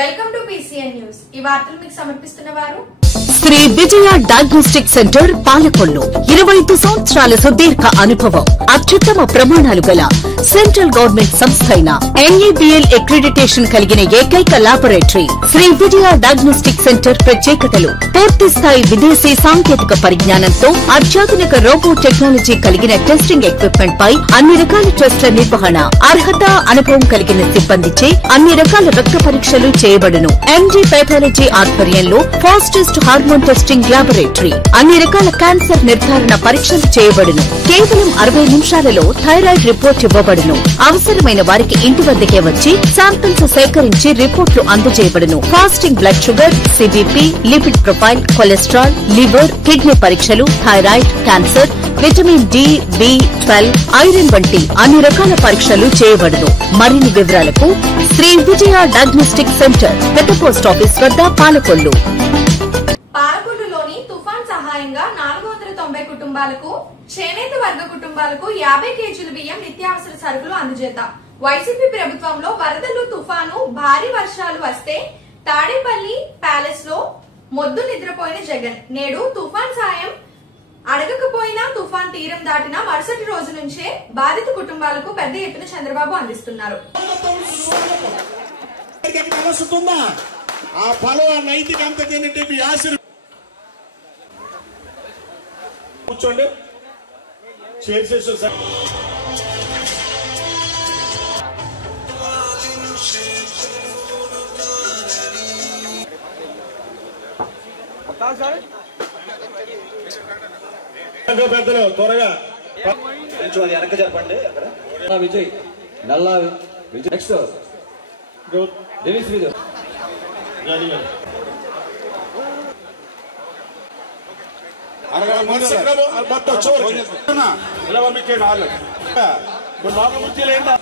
Welcome to PCN news. ఈ వార్తలు మీకు సమర్పిస్తున్న వారు శ్రీ విజయ డయాగ్నోస్టిక్ సెంటర్ పాలకొల్లు। 25 సంవత్సరాల సుదీర్ఘ అనుభవం, అత్యుత్తమ ప్రమాణాలు గల సెంట్రల్ గవర్నమెంట్ సంస్థ అయిన NABL అక్రిడిటేషన్ కలిగిన ఏకైక laboratory Shri Vijaya diagnostic centre ప్రత్యేకతలు పూర్తి స్థాయి విదేశీ సాంకేతిక పరిజ్ఞానంతో అత్యాధునిక రోబో టెక్నాలజీ కలిగిన టెస్టింగ్ ఎక్విప్మెంట్ పై అన్ని రకాల టెస్టుల నిర్వహణ, అర్హత, అనుభవం కలిగిన సిబ్బందిచే అన్ని రకాల రక్త పరీక్షలు చేయబడును। MD పైథాలజీ ఆధ్వర్యంలో ఫాస్టెస్ట్ హార్మోన్ టెస్టింగ్ ల్యాబొరేటరీ, అన్ని రకాల క్యాన్సర్ నిర్ధారణ పరీక్షలు చేయబడును। కేవలం 60 నిమిషాలలో థైరాయిడ్ రిపోర్ట్ ఇవ్వబడును। అవసరమైన వారికి ఇంటి వద్దకే వచ్చి శాంపిల్స్ సేకరించి రిపోర్టులు అందజేయబడును। Fasting blood sugar, CBP, lipid profile, cholesterol, liver, kidney పరీక్షలు, thyroid, cancer, vitamin D, B12, iron వంటి అన్ని రకాల పరీక్షలు చేయబడును। మరిన్ని వివరాలకు శ్రీ విజయ డయాగ్నోస్టిక్ సెంటర్, పెద్ద పోస్ట్ ఆఫీస్ వద్ద, పాలకొల్లు। పాలకొల్లులోని తుఫాన్ సహాయంగా 490 కుటుంబాలకు, చేనేత వర్గ కుటుంబాలకు 50 కేజీల బియ్యం, నిత్యావసర సరుకులు అందజేత। వైసీపీ ప్రభుత్వంలో వరదలు, తుఫాను, భారీ వర్షాలు వస్తే తాడేపల్లి ప్యాలెస్ లో మొద్దు నిద్రపోయిన జగన్ నేడు తుఫాన్ సాయం అడగకపోయినా తుఫాన్ తీరం దాటిన మరుసటి రోజు నుంచే బాధిత కుటుంబాలకు పెద్ద ఎత్తున చంద్రబాబు అందిస్తున్నారు। ఆ ఫలం నైతిక అంతకేంటి మీ కూర్చోండి చేసేసారు సార్। పెద్దలు త్వరగా వెనక చెప్పండి। విజయ్ నల్లా విజయ్ నెక్స్ట్ దేవిశ్రీ మొత్తం ఇలా పంపించండి వాళ్ళు లోపల కూర్చోలేండి।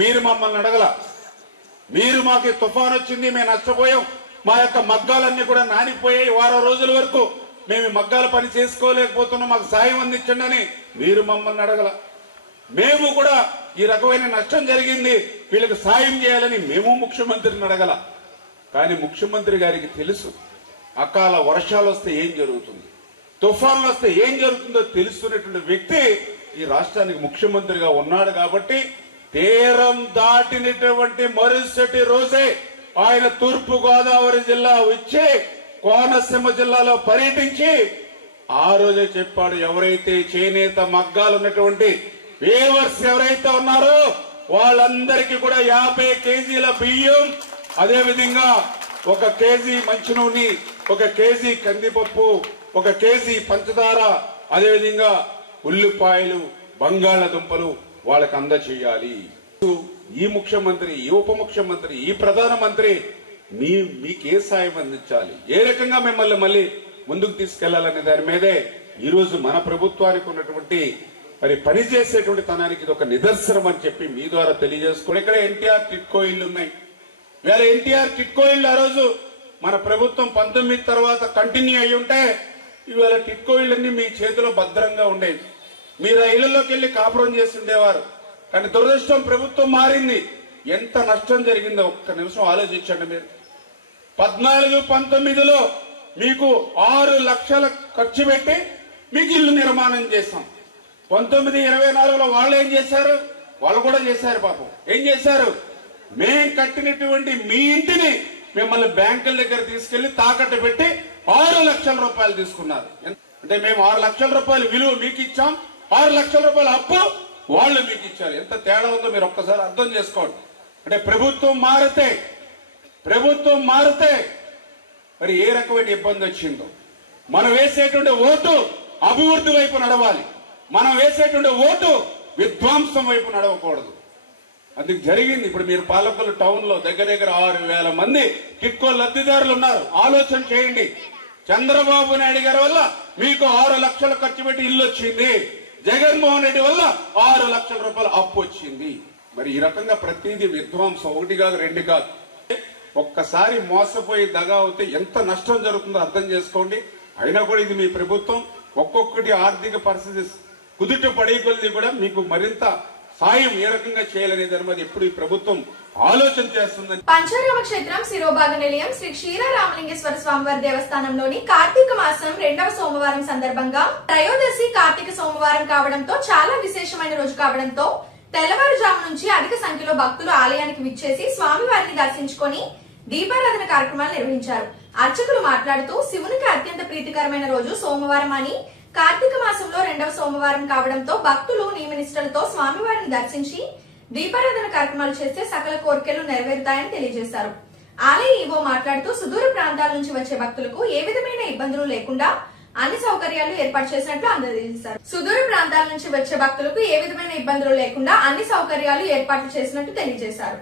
మీరు మమ్మల్ని అడగల, మీరు మాకు తుఫాన్ వచ్చింది, మేము నష్టపోయాం, మా యొక్క మగ్గాలన్నీ కూడా నానిపోయాయి, వారం రోజుల వరకు మేము మగ్గాల పని చేసుకోలేకపోతున్నాం, మాకు సాయం అందించండి అని మీరు మమ్మల్ని అడగల। మేము కూడా ఈ రకమైన నష్టం జరిగింది, వీళ్ళకి సాయం చేయాలని మేము ముఖ్యమంత్రిని అడగల। కానీ ముఖ్యమంత్రి గారికి తెలుసు అకాల వర్షాలు వస్తే ఏం జరుగుతుంది, తుఫాన్లు వస్తే ఏం జరుగుతుందో తెలుసుకునేటువంటి వ్యక్తి ఈ రాష్ట్రానికి ముఖ్యమంత్రిగా ఉన్నాడు కాబట్టి తీరం దాటినటువంటి మరుసటి రోజే ఆయన తూర్పు గోదావరి జిల్లా వచ్చి కోనసీమ జిల్లాలో పర్యటించి ఆ రోజే చెప్పాడు, ఎవరైతే చేనేత మగ్గాలు ఉన్నటువంటి వేవర్స్ ఎవరైతే ఉన్నారో వాళ్ళందరికీ కూడా 50 కేజీల బియ్యం, అదేవిధంగా 1 కేజీ మంచి నూనె, 1 కేజీ కందిపప్పు, 1 కేజీ పంచదార, అదేవిధంగా ఉల్లిపాయలు, బంగాళదుంపలు వాళ్ళకి అందజేయాలి। ఈ ముఖ్యమంత్రి, ఈ ఉప ముఖ్యమంత్రి, ఈ ప్రధానమంత్రి మీకే సాయం అందించాలి, ఏ రకంగా మిమ్మల్ని మళ్ళీ ముందుకు తీసుకెళ్లాలనే దాని మీదే ఈ రోజు మన ప్రభుత్వానికి ఉన్నటువంటి మరి పనిచేసేటువంటి తనానికి ఇది ఒక నిదర్శనం అని చెప్పి మీ ద్వారా తెలియజేసుకోండి। ఇక్కడ ఎన్టీఆర్ టిట్కో ఇళ్లు ఉన్నాయి, వేరే ఎన్టీఆర్ టిట్కో ఇళ్లు ఆ రోజు మన ప్రభుత్వం 19 తర్వాత కంటిన్యూ అయి ఉంటే ఇవాళ టిట్కో ఇళ్లన్నీ మీ చేతిలో భద్రంగా ఉండేవి, మీరు ఆ ఇళ్లలోకి వెళ్లి కాపురం చేసి ఉండేవారు। కానీ దురదృష్టం ప్రభుత్వం మారింది, ఎంత నష్టం జరిగిందో ఒక్క నిమిషం ఆలోచించండి మీరు। 14-19లో మీకు 6 లక్షల ఖర్చు పెట్టి మీకు ఇల్లు నిర్మాణం చేశాం। 19-24లో వాళ్ళు ఏం చేశారు, వాళ్ళు కూడా చేశారు పాపం, ఏం చేశారు, మేం కట్టినటువంటి మీ ఇంటిని మిమ్మల్ని బ్యాంకుల దగ్గర తీసుకెళ్లి తాకట్టు పెట్టి 6 లక్షల రూపాయలు తీసుకున్నారు। అంటే మేము 6 లక్షల రూపాయలు విలువ మీకు ఇచ్చాం, 6 లక్షల రూపాయల అప్పు వాళ్ళు మీకు ఇచ్చారు। ఎంత తేడా ఉందో మీరు ఒక్కసారి అర్థం చేసుకోండి। అంటే ప్రభుత్వం మారితే మరి ఏ రకమైన ఇబ్బంది వచ్చిందో, మనం వేసేటువంటి ఓటు అభివృద్ధి వైపు నడవాలి, మనం వేసేటువంటి ఓటు విధ్వంసం వైపు నడవకూడదు। అది జరిగింది। ఇప్పుడు మీరు పాలకొల్లు టౌన్ లో దగ్గర 6,000 మంది టిట్కో లబ్ధిదారులు ఉన్నారు, ఆలోచన చేయండి। చంద్రబాబు నాయుడు గారి వల్ల మీకు 6 లక్షలు ఖర్చు పెట్టి ఇల్లు వచ్చింది, జగన్మోహన్ రెడ్డి వల్ల 6 లక్షల రూపాయల అప్పు వచ్చింది। మరి ఈ రకంగా ప్రతిదీ విధ్వంసం, ఒకటి కాదు రెండు కాదు. ఒక్కసారి మోసపోయి దగా అవుతే ఎంత నష్టం జరుగుతుందో అర్థం చేసుకోండి. అయినా కూడా ఇది మీ ప్రభుత్వం ఒక్కొక్కటి ఆర్థిక పరిస్థితి కుదుట పడే కొద్ది కూడా మీకు మరింత సాయం ఏ రకంగా చేయాలనే దాని మీద ఎప్పుడు ఈ ప్రభుత్వం ఆలోచన చేస్తుందని. పంచారామ క్షేత్రం శిరోభాగ నిలయం శ్రీ క్షీర రామలింగేశ్వర స్వామివారి దేవస్థానంలోని కార్తీక మాసం 2వ సోమవారం సందర్భంగా త్రయోదశి కార్తీక సోమవారం కావడంతో చాలా విశేషమైన రోజు కావడంతో తెల్లవారుజాము నుంచి అధిక సంఖ్యలో భక్తులు ఆలయానికి విచ్చేసి స్వామివారిని దర్శించుకొని దీపారాధన కార్యక్రమాలు నిర్వహించారు. అర్చకులు మాట్లాడుతూ శివునికి అత్యంత ప్రీతికరమైన రోజు సోమవారం అని, కార్తీక మాసంలో 2వ సోమవారం కావడంతో భక్తులు నియమనిష్టలతో స్వామివారిని దర్శించి దీపారాధన కార్యక్రమాలు చేస్తే సకల కోరికలు నెరవేరుతాయని తెలియజేశారు. ఆలయ ఈవో మాట్లాడుతూ సుదూర ప్రాంతాల నుంచి వచ్చే భక్తులకు ఏ విధమైన ఇబ్బందులు లేకుండా అన్ని సౌకర్యాలు ఏర్పాటు చేసినట్లు అందజేశారు. సుదూర ప్రాంతాల నుంచి వచ్చే భక్తులకు ఏ విధమైన ఇబ్బందులు లేకుండా అన్ని సౌకర్యాలు ఏర్పాటు చేసినట్టు తెలియజేశారు.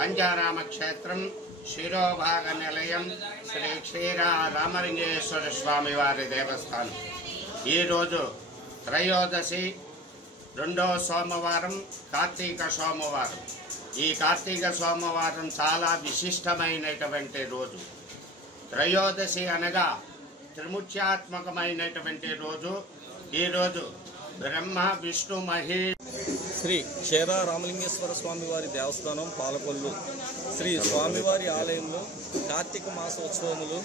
పంచారామ క్షేత్రం శిరోభాగ నిలయం శ్రీ క్షీర రామలింగేశ్వర స్వామి వారి దేవస్థానం. ఈరోజు త్రయోదశి 2వ సోమవారం, కార్తీక సోమవారం. ఈ కార్తీక సోమవారం చాలా విశిష్టమైనటువంటి రోజు. త్రయోదశి అనగా త్రిముఖ్యాత్మకమైనటువంటి రోజు. ఈరోజు బ్రహ్మ విష్ణు మహేష్ శ్రీ క్షీర రామలింగేశ్వర స్వామివారి దేవస్థానం పాలకొల్లు శ్రీ స్వామివారి ఆలయంలో కార్తీక మాస ఉత్సవములు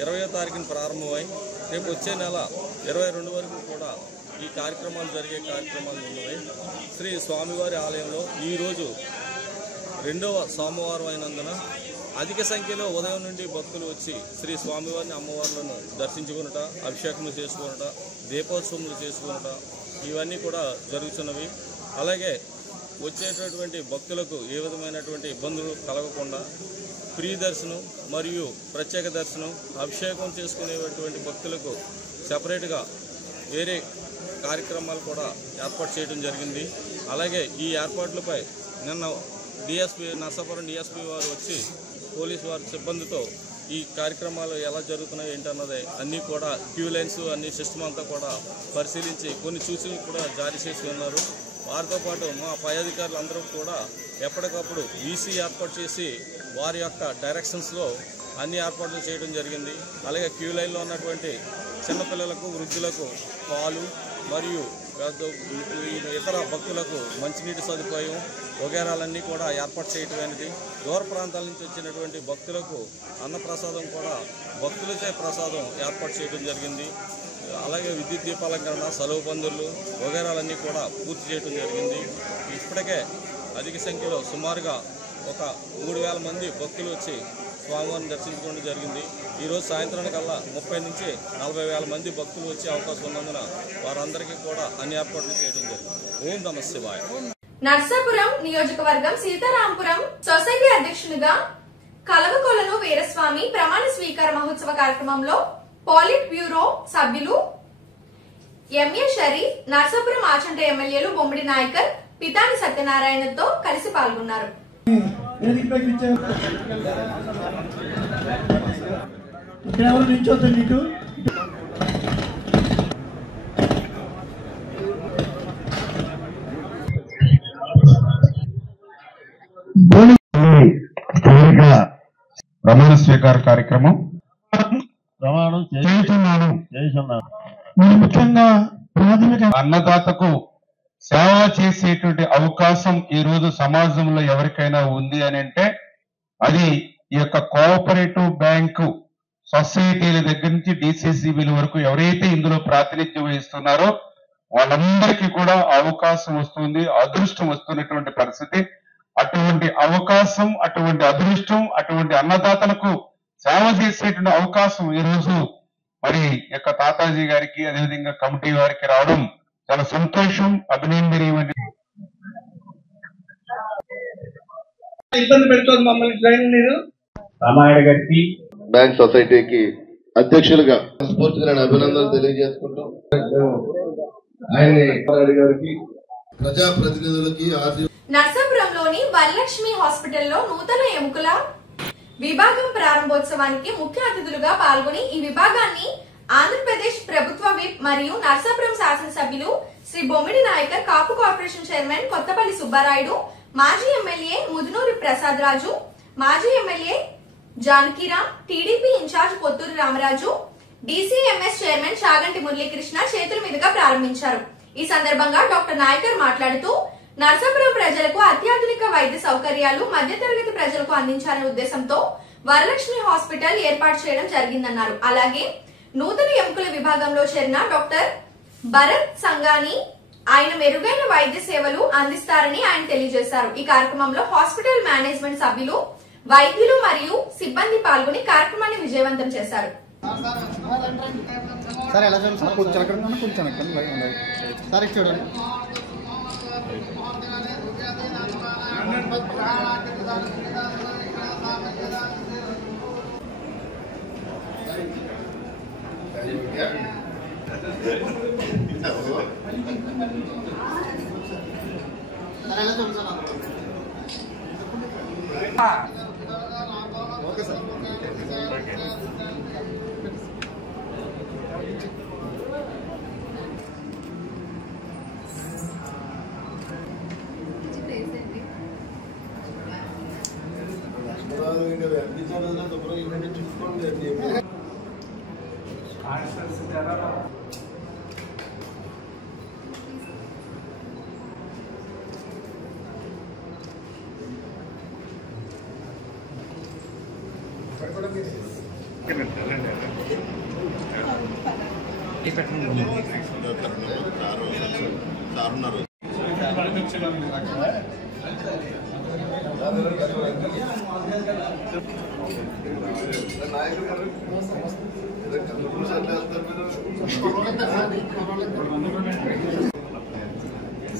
20వ తారీఖున ప్రారంభమై రేపు వచ్చే నెల 22 వరకు కూడా ఈ కార్యక్రమాలు జరిగే కార్యక్రమాలు ఉన్నవి. శ్రీ స్వామివారి ఆలయంలో ఈరోజు 2వ సోమవారం అయినందున అధిక సంఖ్యలో ఉదయం నుండి భక్తులు వచ్చి శ్రీ స్వామివారిని అమ్మవార్లను దర్శించుకున్నట, అభిషేకములు చేసుకున్నట, దీపోత్సవములు చేసుకున్నట ఇవన్నీ కూడా జరుగుతున్నవి. అలాగే వచ్చేటటువంటి భక్తులకు ఏ విధమైనటువంటి ఇబ్బందులు కలగకుండా ఫ్రీ దర్శనం మరియు ప్రత్యేక దర్శనం, అభిషేకం చేసుకునేటువంటి భక్తులకు సెపరేట్గా వేరే కార్యక్రమాలు కూడా ఏర్పాటు చేయడం జరిగింది. అలాగే ఈ ఏర్పాట్లపై నిన్న నర్సాపురం డిఎస్పీ వారు వచ్చి పోలీసు వారి సిబ్బందితో ఈ కార్యక్రమాలు ఎలా జరుగుతున్నాయి ఏంటన్నది అన్నీ కూడా క్యూ లైన్స్ అన్ని సిస్టమ్ అంతా కూడా పరిశీలించి కొన్ని సూచనలు కూడా జారీ చేసి ఉన్నారు. వారితో పాటు మా పై అధికారులు అందరూ కూడా ఎప్పటికప్పుడు వీసీ ఏర్పాటు చేసి వారి యొక్క డైరెక్షన్స్లో అన్ని ఏర్పాట్లు చేయడం జరిగింది. అలాగే క్యూ లైన్లో ఉన్నటువంటి చిన్నపిల్లలకు, వృద్ధులకు పాలు మరియు ఇతర భక్తులకు మంచినీటి సదుపాయం వగేరాలన్నీ కూడా ఏర్పాటు చేయడం అనేది. దూర ప్రాంతాల నుంచి వచ్చినటువంటి భక్తులకు అన్నప్రసాదం కూడా భక్తులచే ప్రసాదం ఏర్పాటు చేయడం జరిగింది. అలాగే విద్యుత్ దీపాలంకరణ, సెలవు పందులు వగేరాలన్నీ కూడా పూర్తి చేయడం జరిగింది. ఇప్పటికే అధిక సంఖ్యలో సుమారుగా ఒక 3,000 మంది భక్తులు వచ్చి స్వామివారిని దర్శించుకోవడం జరిగింది. ఈరోజు సాయంత్రానికల్లా 30 నుంచి 40,000 మంది భక్తులు వచ్చే అవకాశం ఉన్నందున వారందరికీ కూడా అన్ని ఏర్పాట్లు చేయడం జరిగింది. ఓం నమః శివాయ. నర్సాపురం నియోజకవర్గం సీతారాంపురం సొసైటీ అధ్యక్షునిగా కలవకొలను వీరస్వామి ప్రమాణ స్వీకార మహోత్సవ కార్యక్రమంలో పాలిట్ బ్యూరో సభ్యులు ఎంఏ షరీఫ్, నర్సాపురం ఆచంట ఎమ్మెల్యేలు బొమ్మిడి నాయకర్, పితాని సత్యనారాయణతో కలిసి పాల్గొన్నారు. ప్రమాణ స్వీకార కార్యక్రమం ప్రమాణం చేస్తున్నాను. ముఖ్యంగా ప్రాథమిక అన్నదాతకు సేవ చేసేటువంటి అవకాశం ఈ రోజు సమాజంలో ఎవరికైనా ఉంది అని అంటే అది ఈ యొక్క కోఆపరేటివ్ బ్యాంకు సొసైటీల దగ్గర నుంచి డిసిసిబిల వరకు ఎవరైతే ఇందులో ప్రాతినిధ్యం వహిస్తున్నారో వాళ్ళందరికీ కూడా అవకాశం వస్తుంది, అదృష్టం వస్తున్నటువంటి పరిస్థితి. అటువంటి అవకాశం, అటువంటి అదృష్టం, అటువంటి అన్నదాతలకు సేవ చేసేటువంటి అవకాశం ఈ రోజు మరి యొక్క తాతాజీ గారికి అదేవిధంగా కమిటీ వారికి రావడం చాలా సంతోషం, అభినందనీయమని. ఇబ్బంది పెడుతోంది మమ్మల్ని ట్రైన్ మీరు రామాయణ గారికి బ్యాంక్ సొసైటీకి అధ్యక్షులుగా స్ఫూర్తిగా అభినందనలు తెలియజేసుకుంటాం. ఆయన్ని గారికి ప్రజాప్రతినిధులకి నర్సాపురంలోని వరలక్ష్మి హాస్పిటల్లో నూతన ఎముకల విభాగం ప్రారంభోత్సవానికి ముఖ్య అతిథులుగా పాల్గొని ఈ విభాగాన్ని ఆంధ్రప్రదేశ్ ప్రభుత్వ విప్ మరియు నర్సాపురం శాసనసభ్యులు శ్రీ బొమ్మిడి నాయకర్, కాపు కార్పొరేషన్ చైర్మన్ కొత్తపల్లి సుబ్బారాయుడు, మాజీ ఎమ్మెల్యే ముదునూరి ప్రసాద్ రాజు, మాజీ MLA Janakiram, TDP incharge Potturu Ramaraju, DCMS chairman Chaganti Muralikrishna చేతుల మీదుగా ప్రారంభించారు. ఈ సందర్భంగా డాక్టర్ నాయకర్ మాట్లాడుతూ నర్సాపురం ప్రజలకు అత్యాధునిక వైద్య సౌకర్యాలు మధ్యతరగతి ప్రజలకు అందించాలనే ఉద్దేశంతో వరలక్ష్మి హాస్పిటల్ ఏర్పాటు చేయడం జరిగిందన్నారు. అలాగే నూతన ఎముకల విభాగంలో చేరిన డాక్టర్ భరత్ సంగాని ఆయన మెరుగైన వైద్య సేవలు అందిస్తారని ఆయన తెలియజేశారు. ఈ కార్యక్రమంలో హాస్పిటల్ మేనేజ్మెంట్ సభ్యులు, వైద్యులు మరియు సిబ్బంది పాల్గొని కార్యక్రమాన్ని విజయవంతం చేశారు.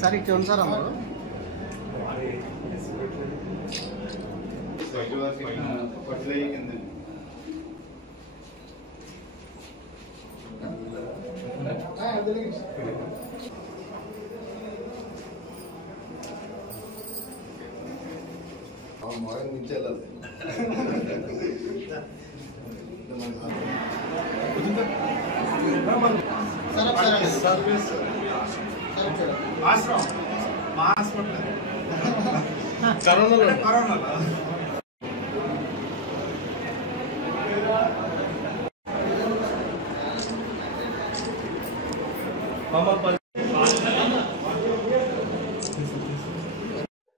సార్ ఇట్లా ఉంది సార్ అమ్మరు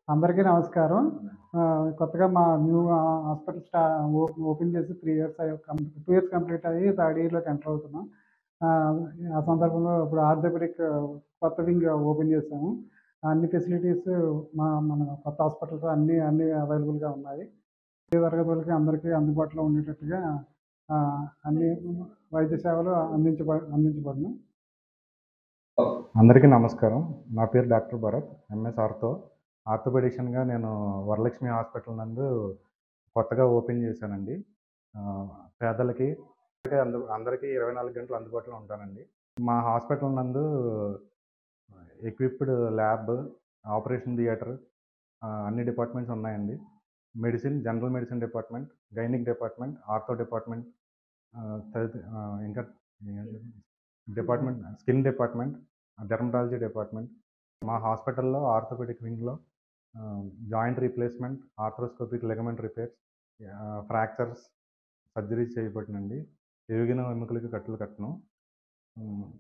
అందరికీ నమస్కారం. కొత్తగా మా న్యూ హాస్పిటల్ ఓపెన్ చేసి 2 ఇయర్స్ కంప్లీట్ అయ్యి 3rd ఇయర్లోకి ఎంటర్ అవుతున్నాం. ఆ సందర్భంలో ఇప్పుడు ఆర్థోపెడిక్ కొత్త వింగ్ ఓపెన్ చేసాము. అన్ని ఫెసిలిటీస్ మన కొత్త హాస్పిటల్స్ అన్నీ అవైలబుల్గా ఉన్నాయి. ఏ తరగతి వాళ్ళకి అందరికీ అందుబాటులో ఉండేటట్టుగా అన్ని వైద్య సేవలు అందించబడును. అందరికీ నమస్కారం. నా పేరు డాక్టర్ భరత్, ఎంఎస్ ఆర్థోపెడిషన్గా నేను వరలక్ష్మి హాస్పిటల్ నందు కొత్తగా ఓపెన్ చేశానండి. పేదలకి అందరికీ 24 గంటలు అందుబాటులో ఉంటానండి. మా హాస్పిటల్ నందు ఎక్విప్డ్ ల్యాబ్, ఆపరేషన్ థియేటర్, అన్ని డిపార్ట్మెంట్స్ ఉన్నాయండి. Medicine, general medicine department, gynaec department, ortho department, ఇంకా department skin department, dermatology department. మా హాస్పిటల్లో ఆర్థోపెడిక్ వింగ్లో joint replacement, arthroscopic ligament repairs, fractures surgery చేయబడినండి. ఎరిగిన ఎముకలకి కట్టులు కట్టను.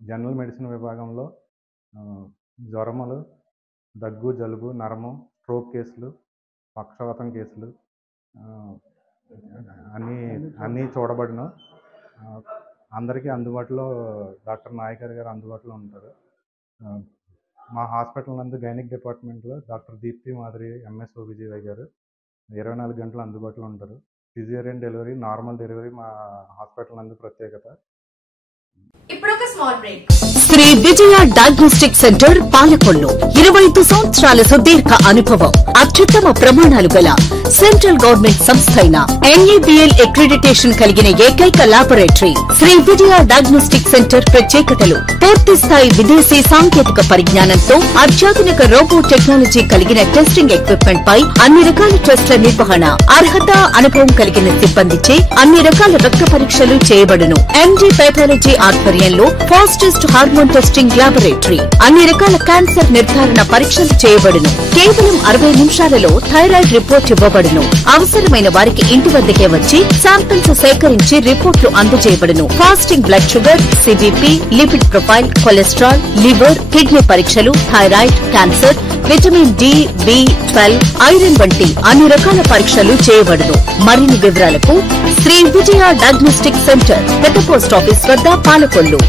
జనరల్ మెడిసిన్ విభాగంలో జ్వరములు, దగ్గు, జలుబు, నరము, స్ట్రోక్ కేసులు, పక్షవాతం కేసులు అన్నీ చూడబడిన. అందరికీ అందుబాటులో డాక్టర్ నాయకర్ గారు అందుబాటులో ఉంటారు. మా హాస్పిటల్ నందు గైనిక్ డిపార్ట్మెంట్లో doctor Deepthi Madhuri, MS OBGY గారు 24 గంటలు అందుబాటులో ఉంటారు. సిజేరియన్ డెలివరీ, నార్మల్ డెలివరీ మా హాస్పిటల్ నందు ప్రత్యేకత. ఇప్పుడు ఒక small break. Shri Vijaya diagnostic centre Palakollu 25 సంవత్సరాల సుదీర్ఘ అనుభవం, అత్యుత్తమ ప్రమాణాలు గల సెంట్రల్ గవర్నమెంట్ సంస్థ అయిన NABL అక్రిడిటేషన్ కలిగిన ఏకైక laboratory Shri Vijaya diagnostic centre. ప్రత్యేకతలు: పూర్తి స్థాయి విదేశీ సాంకేతిక పరిజ్ఞానంతో అత్యాధునిక రోబో టెక్నాలజీ కలిగిన టెస్టింగ్ ఎక్విప్మెంట్ పై అన్ని రకాల టెస్టుల నిర్వహణ, అర్హత, అనుభవం కలిగిన సిబ్బందిచే అన్ని రకాల రక్త పరీక్షలు చేయబడును. MD పెథాలజీ ఆధ్వర్యంలో ఫాస్టెస్ట్ హార్మోన్ టెస్టింగ్ లాబొరేటరీ, అన్ని రకాల క్యాన్సర్ నిర్ధారణ పరీక్షలు చేయబడును. కేవలం 60 నిమిషాలలో థైరాయిడ్ రిపోర్ట్ ఇవ్వబడును. అవసరమైన వారికి ఇంటి వద్దకే వచ్చి శాంపిల్స్ సేకరించి రిపోర్టులు అందజేయబడును. Fasting blood sugar, CBP, lipid profile, cholesterol, liver, kidney పరీక్షలు, thyroid, cancer, vitamin D, B12, iron వంటి అన్ని రకాల పరీక్షలు చేయబడును. మరిన్ని వివరాలకు శ్రీ విజయ డయాగ్నోస్టిక్ సెంటర్, పెద్ద పోస్ట్ ఆఫీస్ వద్ద, పాలకొల్లు.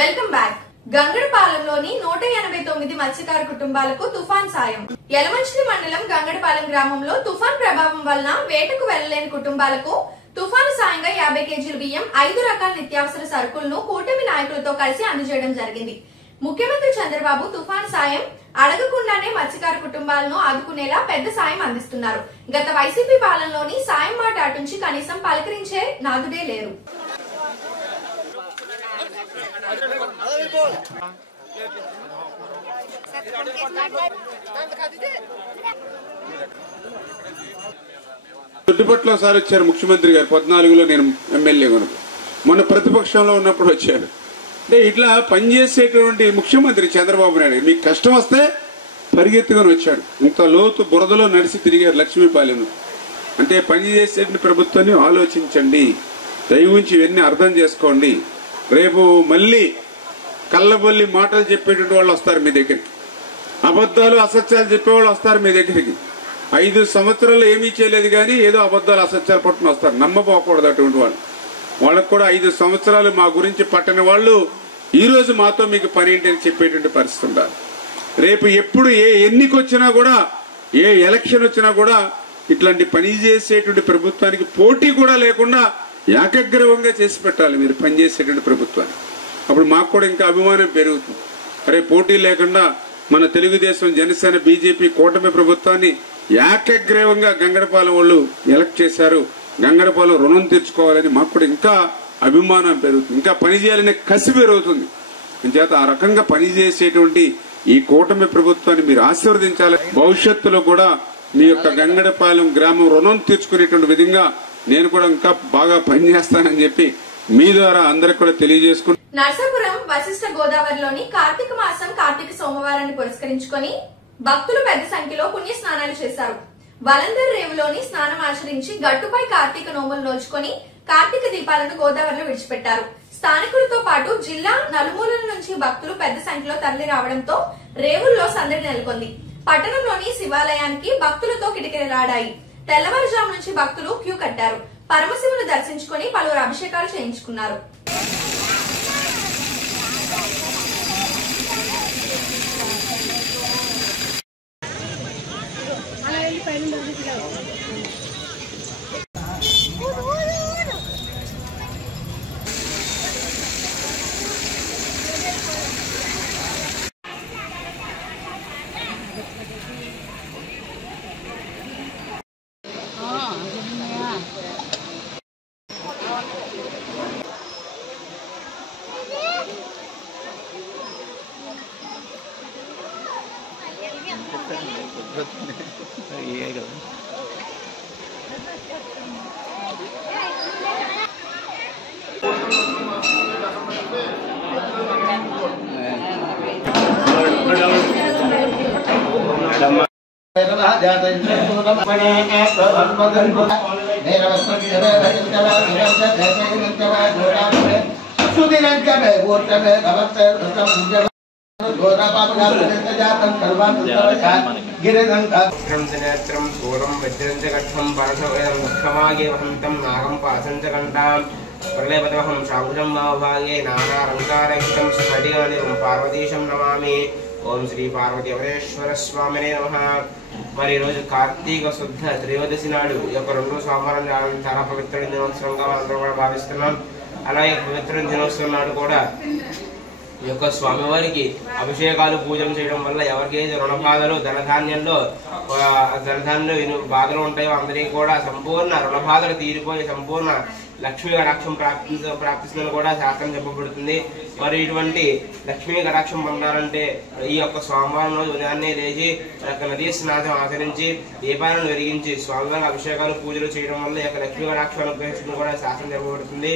Welcome back. గంగడపాలెంలోని 189 మత్స్యకార కుటుంబాలకు తుఫాన్ సాయం. యలమంచిలి మండలం గంగడపాలెం గ్రామంలో తుఫాన్ ప్రభావం వలన వేటకు వెళ్లలేని కుటుంబాలకు తుఫాను సాయంగా 50 కేజీల బియ్యం, 5 రకాల నిత్యావసర సరుకులను కూటమి నాయకులతో కలిసి అందజేయడం జరిగింది. ముఖ్యమంత్రి చంద్రబాబు తుఫాను సాయం అడగకుండానే మత్స్యకార కుటుంబాలను ఆదుకునేలా పెద్ద సాయం అందిస్తున్నారు. గత వైసీపీ పాలనలోని సాయం మాట అటుంచి కనీసం పలకరించే నాదుడే లేరు. చుట్టుపట్ల సార్ వచ్చారు ముఖ్యమంత్రి గారు. 14లో నేను ఎమ్మెల్యే కనుక మొన్న ప్రతిపక్షంలో ఉన్నప్పుడు వచ్చారు. అంటే ఇట్లా పనిచేసేటువంటి ముఖ్యమంత్రి చంద్రబాబు నాయుడు మీకు కష్టం వస్తే పరిగెత్తుకొని వచ్చాడు. ఇంత లోతు బురదలో నడిచి తిరిగారు లక్ష్మీపాలెంలో. అంటే పనిచేసే ప్రభుత్వాన్ని ఆలోచించండి, దయవుంచి ఇవన్నీ అర్థం చేసుకోండి. రేపు మళ్ళీ కళ్ళబొల్లి మాటలు చెప్పేటువంటి వాళ్ళు వస్తారు మీ దగ్గరికి, అబద్దాలు అసత్యాలు చెప్పేవాళ్ళు వస్తారు మీ దగ్గరికి. 5 సంవత్సరాలు ఏమీ చేయలేదు కానీ ఏదో అబద్దాలు అసత్యాలు పట్టుకుని వస్తారు. నమ్మపోకూడదు అటువంటి వాళ్ళు. వాళ్ళకు కూడా 5 సంవత్సరాలు మా గురించి పట్టని వాళ్ళు ఈ రోజు మాతో మీకు పని ఏంటి అని చెప్పేటువంటి పరిస్థితి ఉండాలి. రేపు ఎప్పుడు ఏ ఎన్నిక వచ్చినా కూడా, ఏ ఎలక్షన్ వచ్చినా కూడా ఇట్లాంటి పని చేసేటువంటి ప్రభుత్వానికి పోటీ కూడా లేకుండా ఏకగ్రీవంగా చేసి పెట్టాలి మీరు పనిచేసేటువంటి ప్రభుత్వాన్ని. అప్పుడు మాకు కూడా ఇంకా అభిమానం పెరుగుతుంది. అరే పోటీ లేకుండా మన తెలుగుదేశం, జనసేన, బీజేపీ కూటమి ప్రభుత్వాన్ని ఏకగ్రీవంగా గంగడపాలెం వాళ్ళు ఎలక్ట్ చేశారు. గంగడపాలెం రుణం తీర్చుకోవాలని మాకు కూడా ఇంకా అభిమానం పెరుగుతుంది, ఇంకా పనిచేయాలనే కసి పెరుగుతుంది. చేత ఆ రకంగా పనిచేసేటువంటి ఈ కూటమి ప్రభుత్వాన్ని మీరు ఆశీర్వదించాలి. భవిష్యత్తులో కూడా మీ యొక్క గంగడపాలెం గ్రామం రుణం తీర్చుకునేటువంటి విధంగా నేను కూడా ఇంకా బాగా పనిచేస్తానని చెప్పి మీ ద్వారా అందరికి కూడా తెలియజేసుకుంటూ, నర్సాపురం వశిష్ఠ గోదావరిలోని కార్తీక మాసం కార్తీక సోమవారాన్ని పురస్కరించుకొని భక్తులు పెద్ద సంఖ్యలో పుణ్య స్నానాలు చేశారు. వలందర్ రేవులోని స్నానం ఆచరించి గట్టుపై కార్తీక నోములు నోచుకొని కార్తీక దీపాలను గోదావరిలో విడిచిపెట్టారు. స్థానికులతో పాటు జిల్లా నలుమూలల నుంచి భక్తులు పెద్ద సంఖ్యలో తరలి రావడంతో రేవుల్లో సందడి నెలకొంది. పట్టణంలోని శివాలయానికి భక్తులతో కిటకిటలాడాయి. తెల్లవారుజాము నుంచి భక్తులు క్యూ కట్టారు. పరమశివుని దర్శించుకుని పలువురు అభిషేకాలు చేయించుకున్నారు. నేత్రం స్థూలం వజ్రం చ కఠం పరశవేదం ముఖ్యమాగే వహంతం నాగం పాసం చ కంఠాం ప్రళయపదమహం శాంభుజం భాగే నానాలంకారయుక్తం స్ఫటికానిరం పార్వతీశం నమామి. ఓం శ్రీ పార్వతీ పరమేశ్వర స్వామినే నమః. మరి ఈరోజు కార్తీక శుద్ధ త్రయోదశి నాడు ఈ యొక్క 2 సోమవారం చాలా పవిత్రమైన దినోత్సవంగా మనందరం కూడా భావిస్తున్నాం. అలాగే పవిత్ర దినోత్సవం నాడు కూడా ఈ యొక్క స్వామివారికి అభిషేకాలు పూజలు చేయడం వల్ల ఎవరికైతే రుణబాధలు ధనధాన్యంలో బాధలు ఉంటాయో అందరికీ కూడా సంపూర్ణ రుణబాధలు తీరిపోయి సంపూర్ణ లక్ష్మీ కటాక్షం ప్రాప్తిస్తుందని కూడా శాస్త్రం చెప్పబడుతుంది. మరి ఇటువంటి లక్ష్మీ కటాక్షం పొందాలంటే ఈ యొక్క సోమవారం రోజు ఉదయాన్నే లేచి నదీ స్నానం ఆచరించి దీపాలను వెలిగించి స్వామివారి అభిషేకాలు పూజలు చేయడం వల్ల ఈ యొక్క లక్ష్మీ కటాక్షం అనుగ్రహిస్తుంది కూడా శాస్త్రం చెప్పబడుతుంది.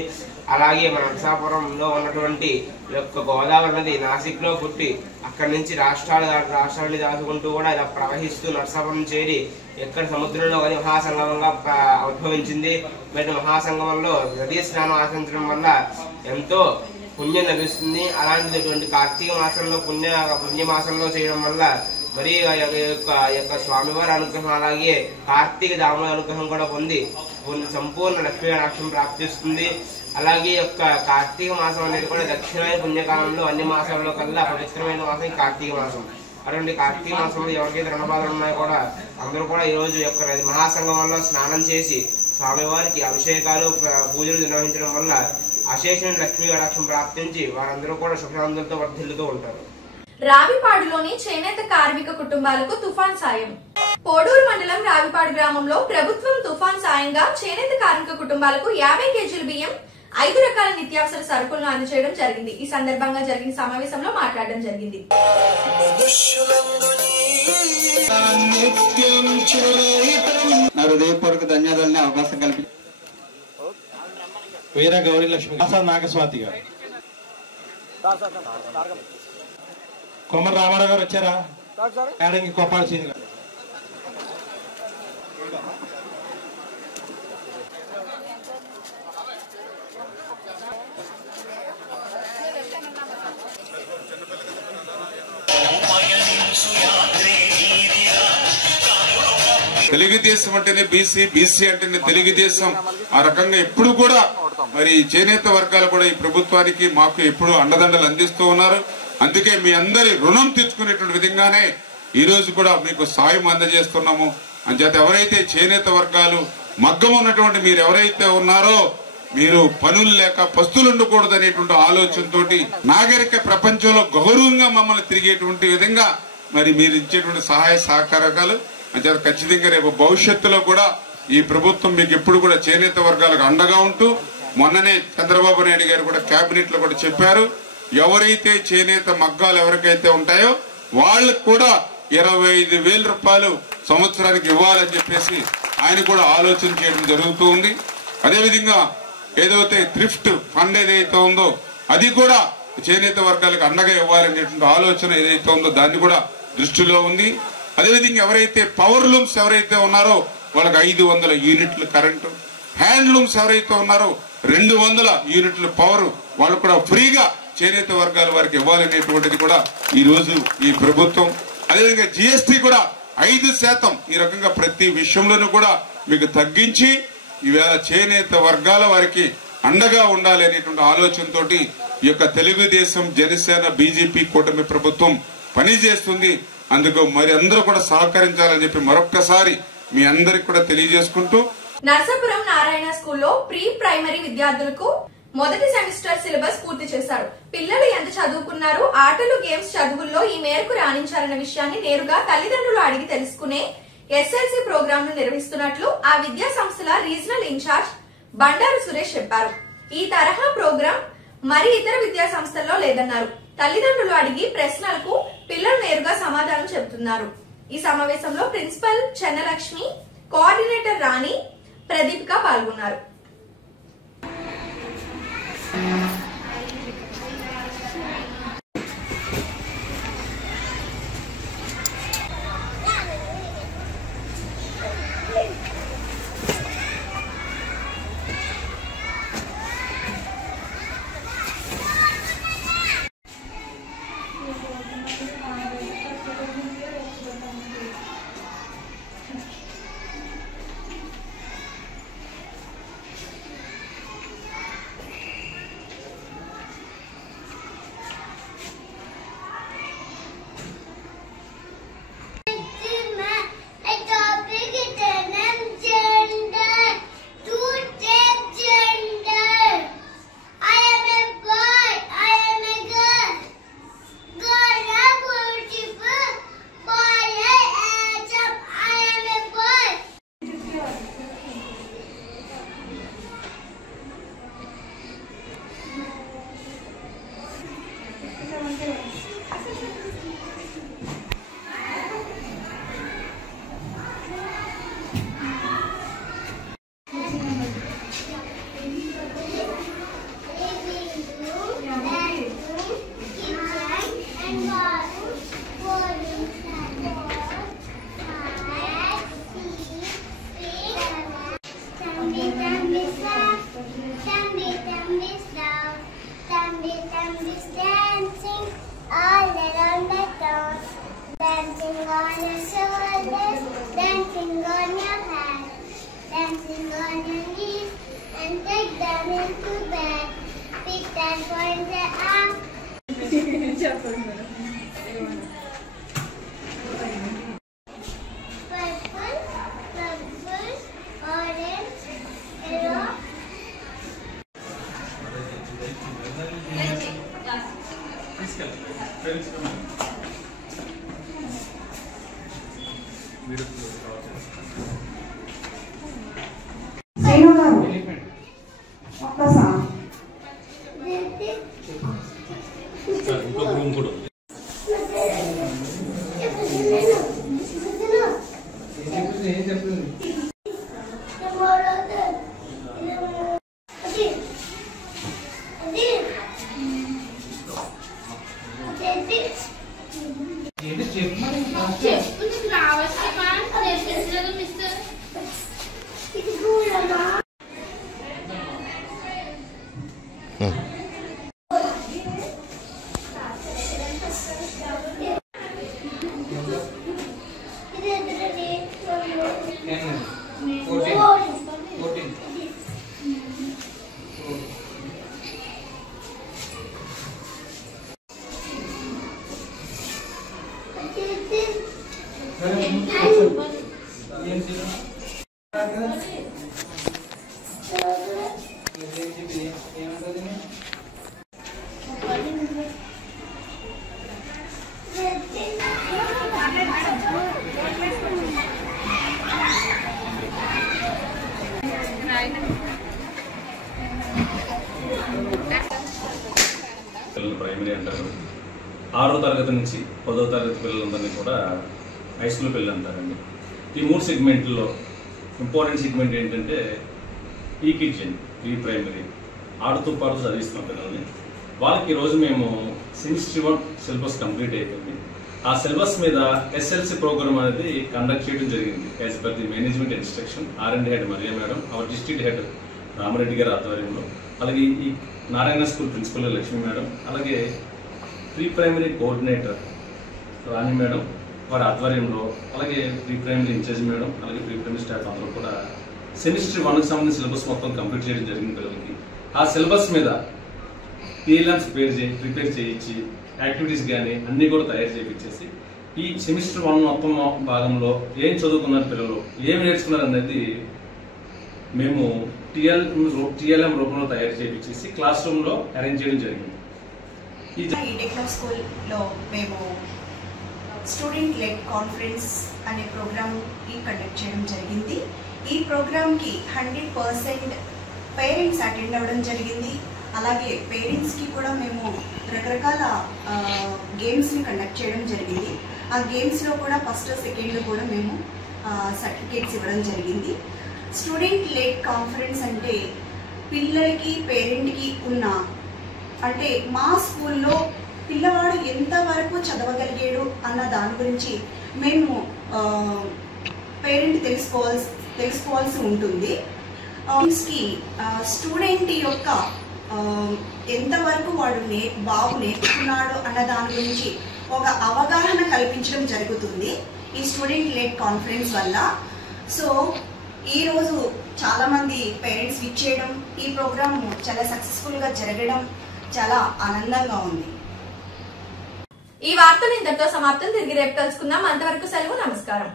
అలాగే మన నరసాపురంలో ఉన్నటువంటి యొక్క గోదావరి నది నాసిక్ లో పుట్టి అక్కడి నుంచి రాష్ట్రాన్ని దాచుకుంటూ కూడా ఇలా ప్రవహిస్తూ నరసాపురం చేరి ఎక్కడ సముద్రంలో కానీ మహాసంగమంగా ఉద్భవించింది. మరి మహాసంగమంలో నదీ స్నానం ఆచరించడం వల్ల ఎంతో పుణ్యం లభిస్తుంది. అలాంటిటువంటి కార్తీక మాసంలో పుణ్యమాసంలో చేయడం వల్ల మరి యొక్క స్వామివారి అనుగ్రహం అలాగే కార్తీక దాముల అనుగ్రహం కూడా పొంది సంపూర్ణ లక్ష్మీ కటాక్షం ప్రాప్తిస్తుంది. అలాగే యొక్క కార్తీక మాసం అనేది కూడా దక్షిణాయన పుణ్యకాలంలో అన్ని మాసాల్లో కల్లా పవిత్రమైన మాసం కార్తీక మాసం. అటువంటి కార్తీక మాసంలో ఎవరికైతే రుణబాధలు ఉన్నాయో కూడా అందరూ కూడా ఈ రోజు యొక్క మహాసంగమంలో స్నానం చేసి స్వామివారికి అభిషేకాలు పూజలు నిర్వహించడం వల్ల అశేషమైన లక్ష్మీ కటాక్షం ప్రాప్తించి వారందరూ కూడా సుఖానందంతో వర్ధిల్లుతూ ఉంటారు. రావిపాడులోని చేనేత కార్మిక కుటుంబాలకు తుఫాన్ సాయం. పోడూరు మండలం రావిపాడు గ్రామంలో ప్రభుత్వం తుఫాన్ సాయంగా చేనేత కార్మిక కుటుంబాలకు 50 కేజీల బియ్యం, 5 రకాల నిత్యావసర సరుకులను అందజేయడం జరిగింది. ఈ సందర్భంగా జరిగిన సమావేశంలో మాట్లాడడం జరిగింది. హృదయపూర్వక ధన్యవాదాలని అవకాశం కల్పి వీర గౌరీ లక్ష్మి నాగస్వాతి గారు, కొమ్మర రామారావు గారు వచ్చారా? యాడంగి కోపాల సీని గారు, తెలుగుదేశం అంటేనే బీసీ, బీసీ అంటేనే తెలుగుదేశం. ఆ రకంగా ఎప్పుడు కూడా మరి చేనేత వర్గాలు కూడా ఈ ప్రభుత్వానికి మాకు ఎప్పుడు అండదండలు అందిస్తూ ఉన్నారు. అందుకే మీ అందరి రుణం తెచ్చుకునేటువంటి విధంగానే ఈ రోజు కూడా మీకు సాయం అందజేస్తున్నాము. అంచేత ఎవరైతే చేనేత వర్గాలు మగ్గం ఉన్నటువంటి మీరు ఎవరైతే ఉన్నారో మీరు పనులు లేక పస్తులు ఉండకూడదు అనేటువంటి ఆలోచనతోటి నాగరిక ప్రపంచంలో గౌరవంగా మమ్మల్ని తిరిగేటువంటి విధంగా మరి మీరు ఇచ్చేటువంటి సహాయ సహకారాలు అంటే ఖచ్చితంగా రేపు భవిష్యత్తులో కూడా ఈ ప్రభుత్వం మీకు ఎప్పుడు కూడా చేనేత వర్గాలకు అండగా ఉంటూ, మొన్ననే చంద్రబాబు నాయుడు గారు కూడా కేబినెట్ లో కూడా చెప్పారు, ఎవరైతే చేనేత మగ్గాలు ఎవరికైతే ఉంటాయో వాళ్ళకు కూడా 25,000 రూపాయలు సంవత్సరానికి ఇవ్వాలని చెప్పేసి ఆయన కూడా ఆలోచన చేయడం జరుగుతూ ఉంది. అదేవిధంగా ఏదైతే థ్రిఫ్ట్ ఫండ్ ఏదైతే ఉందో అది కూడా చేనేత వర్గాలకు అండగా ఇవ్వాలనేటువంటి ఆలోచన ఏదైతే ఉందో దాన్ని కూడా దృష్టిలో ఉంది. అదేవిధంగా ఎవరైతే పవర్ లూమ్స్ ఎవరైతే ఉన్నారో వాళ్ళకి 500 యూనిట్లు కరెంటు, హ్యాండ్లూమ్స్ ఎవరైతే ఉన్నారో 200 యూనిట్లు పవర్ వాళ్ళు కూడా ఫ్రీగా చేనేత వర్గాల వారికి ఇవ్వాలనేటువంటిది కూడా ఈ రోజు ఈ ప్రభుత్వం. అదేవిధంగా జిఎస్టీ కూడా 5% ఈ రకంగా ప్రతి విషయంలోనూ కూడా మీకు తగ్గించి ఈవేళ చేనేత వర్గాల వారికి అండగా ఉండాలి అనేటువంటి ఆలోచనతో ఈ యొక్క తెలుగుదేశం, జనసేన, బీజేపీ కూటమి ప్రభుత్వం పనిచేస్తుంది. అందుకు మరి అందరూ కూడా సహకరించాలని చెప్పి మరొక్కసారి మీ అందరికి కూడా తెలియజేసుకుంటూ, నర్సాపురం నారాయణ స్కూల్లో ప్రీ ప్రైమరీ విద్యార్థులకు మొదటి సెమిస్టర్ సిలబస్ పూర్తి చేశారు. పిల్లలు ఎంత చదువుకున్నారు, ఆటలు, గేమ్స్, చదువుల్లో ఈ మేరకు రాణించారన్న విషయాన్ని నేరుగా తల్లిదండ్రులు అడిగి తెలుసుకునే ఎస్ఎల్సీ ప్రోగ్రామ్ ను నిర్వహిస్తున్నట్లు ఆ విద్యా సంస్థల రీజనల్ ఇన్ఛార్జ్ బండారు సురేష్ చెప్పారు. ఈ తరహా ప్రోగ్రాం మరి ఇతర విద్యా సంస్థల్లో లేదన్నారు. తల్లిదండ్రులు అడిగి ప్రశ్నలకు పిల్లలు నేరుగా సమాధానం చెబుతున్నారు. ఈ సమావేశంలో ప్రిన్సిపల్ చెన్నలక్ష్మి, కోఆర్డినేటర్ రాణి, ప్రదీప్గా పాల్గొన్నారు. Thank you. 6వ తరగతి నుంచి 10వ తరగతి పిల్లలందరినీ కూడా హై స్కూల్ పిల్లలు అంటారండి. ఈ 3 సెగ్మెంట్లో ఇంపార్టెంట్ సెగ్మెంట్ ఏంటంటే కిడ్స్ ప్రీ ప్రైమరీ ఆడుతూ పాడుతూ చదివిస్తున్నాం పిల్లల్ని. వాళ్ళకి ఈరోజు మేము సెమిస్టర్ 1 సిలబస్ కంప్లీట్ అయిపోయింది. ఆ సిలబస్ మీద SLC ప్రోగ్రామ్ అనేది కండక్ట్ చేయడం జరిగింది. As per the management instruction R&D head Maria madam, our district head Ramareddy గారి ఆధ్వర్యంలో, అలాగే ఈ Narayana school principal Lakshmi madam, అలాగే pre primary coordinator Rani madam వారి ఆధ్వర్యంలో, అలాగే ప్రీ ప్రైమరీ ఇన్ఛార్జ్ మేడం, అలాగే ప్రీ ప్రైమరీ స్టాఫ్ అందరూ కూడా సెమిస్టర్ 1కి సంబంధించిన సిలబస్ మొత్తం కంప్లీట్ చేయడం జరిగింది పిల్లలకి. ఆ సిలబస్ మీద TLMs ప్రిపేర్ చేయించి యాక్టివిటీస్ కానీ అన్నీ కూడా తయారు చేయించేసి ఈ సెమిస్టర్ 1 మొత్తం భాగంలో ఏం చదువుకున్నారు పిల్లలు, ఏం నేర్చుకున్నారు అనేది మేము TLM రూపంలో తయారు చేయించేసి క్లాస్ రూమ్లో అరేంజ్ చేయడం జరిగింది. ఈ టెక్నో స్కూల్లో మేము స్టూడెంట్ లెడ్ కాన్ఫరెన్స్ అనే ప్రోగ్రామ్ని కండక్ట్ చేయడం జరిగింది. ఈ ప్రోగ్రామ్కి 100% పేరెంట్స్ అటెండ్ అవ్వడం జరిగింది. అలాగే పేరెంట్స్కి కూడా మేము రకరకాల గేమ్స్ని కండక్ట్ చేయడం జరిగింది. ఆ గేమ్స్లో కూడా ఫస్ట్ సెకండ్ కూడా మేము సర్టిఫికేట్స్ ఇవ్వడం జరిగింది. స్టూడెంట్ లెడ్ కాన్ఫరెన్స్ అంటే పిల్లలకి పేరెంట్కి ఉన్న, అంటే మా స్కూల్లో పిల్లవాడు ఎంతవరకు చదవగలిగాడు అన్న దాని గురించి మేము పేరెంట్ తెలుసుకోవాల్సి ఉంటుంది. స్టూడెంట్ యొక్క ఎంతవరకు వాడు బాగు నేర్చుకున్నాడు అన్న దాని గురించి ఒక అవగాహన కల్పించడం జరుగుతుంది ఈ స్టూడెంట్ లెడ్ కాన్ఫరెన్స్ వల్ల. సో ఈరోజు చాలామంది పేరెంట్స్ విచ్చేయడం, ఈ ప్రోగ్రామ్ చాలా సక్సెస్ఫుల్గా జరగడం చాలా ఆనందంగా ఉంది. ఈ వార్తలు ఇంతటితో సమాప్తం. తిరిగి రేపు కలుసుకుందాం. అంతవరకు సెలవు. నమస్కారం.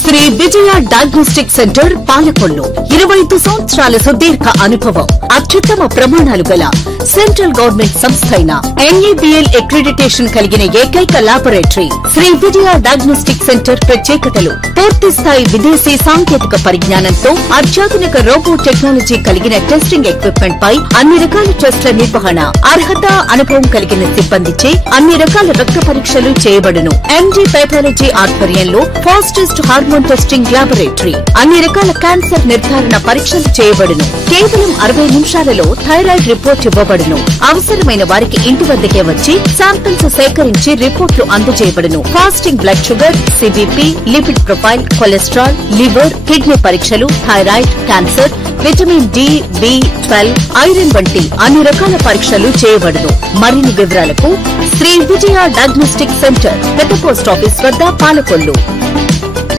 శ్రీ విజయ డయాగ్నోస్టిక్ సెంటర్ పాలకొల్లు 25 సంవత్సరాల సుదీర్ఘ అనుభవం, అత్యుత్తమ ప్రమాణాలు గల సెంట్రల్ గవర్నమెంట్ సంస్థ అయిన NABL అక్రిడిటేషన్ కలిగిన ఏకైక laboratory Shri Vijaya diagnostic centre. ప్రత్యేకతలు: పూర్తి స్థాయి విదేశీ సాంకేతిక పరిజ్ఞానంతో అత్యాధునిక రోబో టెక్నాలజీ కలిగిన టెస్టింగ్ ఎక్విప్మెంట్ పై అన్ని రకాల టెస్టుల నిర్వహణ, అర్హత అనుభవం కలిగిన సిబ్బందిచే అన్ని రకాల రక్త పరీక్షలు చేయబడును. MD పైథాలజీ ఆధ్వర్యంలో ఫాస్టెస్ట్ హార్మోన్ టెస్టింగ్ ల్యాబొరేటరీ, అన్ని రకాల క్యాన్సర్ నిర్ధారణ పరీక్షలు చేయబడును. కేవలం 60 నిమిషాలలో థైరాయిడ్ రిపోర్ట్ ఇవ్వబడును. అవసరమైన వారికి ఇంటి వద్దకే వచ్చి శాంపిల్స్ సేకరించి రిపోర్టులు అందజేయబడును. Fasting blood sugar, CBP, lipid profile, cholesterol, liver, kidney పరీక్షలు, thyroid, cancer, vitamin D, B12, iron వంటి అన్ని రకాల పరీక్షలు చేయబడును. మరిన్ని వివరాలకు శ్రీ విజయ డయాగ్నోస్టిక్ సెంటర్, పెద్ద పోస్ట్ ఆఫీస్ వద్ద, పాలకొల్లు.